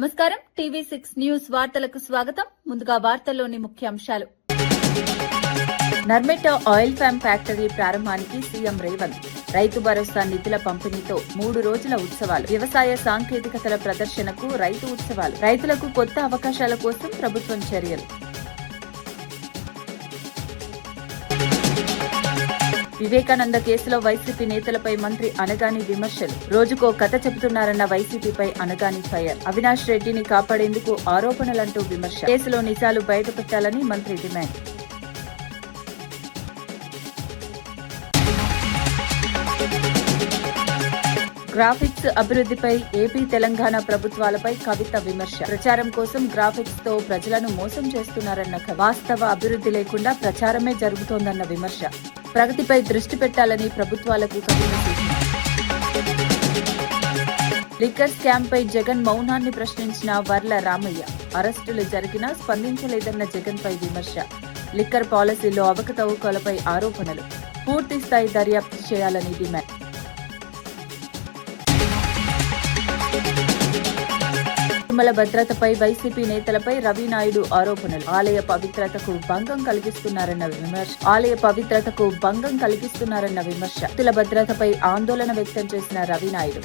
నమస్కారం. టీవీ6 న్యూస్ వార్తలకు స్వాగతం. ముందుగా వార్తల్లోని ముఖ్యాంశాలు. నర్మెట ఆయిల్ ఫామ్ ఫ్యాక్టరీ ప్రారంభానికి సీఎం రేవంత్. రైతు భరోసా నిధుల పంపిణీతో 3 రోజుల ఉత్సవాలు. వ్యవసాయ సాంకేతికతల ప్రదర్శనకు రైతు ఉత్సవాలు. రైతులకు కొత్త అవకాశాల కోసం ప్రభుత్వం చర్యలు. వివేకానంద కేసులో వైసీపీ నేతలపై మంత్రి అనగాని విమర్శలు. రోజుకో కథ చెబుతున్నారన్న వైసీపీపై అనగాని ఫైర్. అవినాష్ రెడ్డిని కాపాడేందుకు ఆరోపణలంటూ విమర్శ. కేసులో నిజాలు బయటపెట్టాలని మంత్రి డిమాండ్. గ్రాఫిక్స్ అభివృద్ధిపై ఏపీ తెలంగాణ ప్రభుత్వాలపై కవిత విమర్శ. ప్రచారం కోసం గ్రాఫిక్స్ తో ప్రజలను మోసం చేస్తున్నారన్న వాస్తవ అభివృద్ధి లేకుండా ప్రచారమే జరుగుతోందన్న విమర్శ. ప్రగతిపై దృష్టి పెట్టాలని ప్రభుత్వాలకు కవిత సూచన. లిక్కర్ స్కామ్ పై జగన్ మౌనాన్ని ప్రశ్నించిన వర్ల రామయ్య. అరెస్టులు జరిగినా స్పందించలేదన్న జగన్ పై విమర్శ. లిక్కర్ పాలసీలో అవకతవకలపై ఆరోపణలు. పూర్తి స్థాయి దర్యాప్తు చేయాలని డిమాండ్. తిరుమల భద్రతపై వైసీపీ నేతలపై రవినాయుడు ఆరోపణలు. ఆలయ పవిత్రతకు భంగం కలిగిస్తున్నారన్న విమర్శ. భక్తుల భద్రతపై ఆందోళన వ్యక్తం చేసిన రవినాయుడు.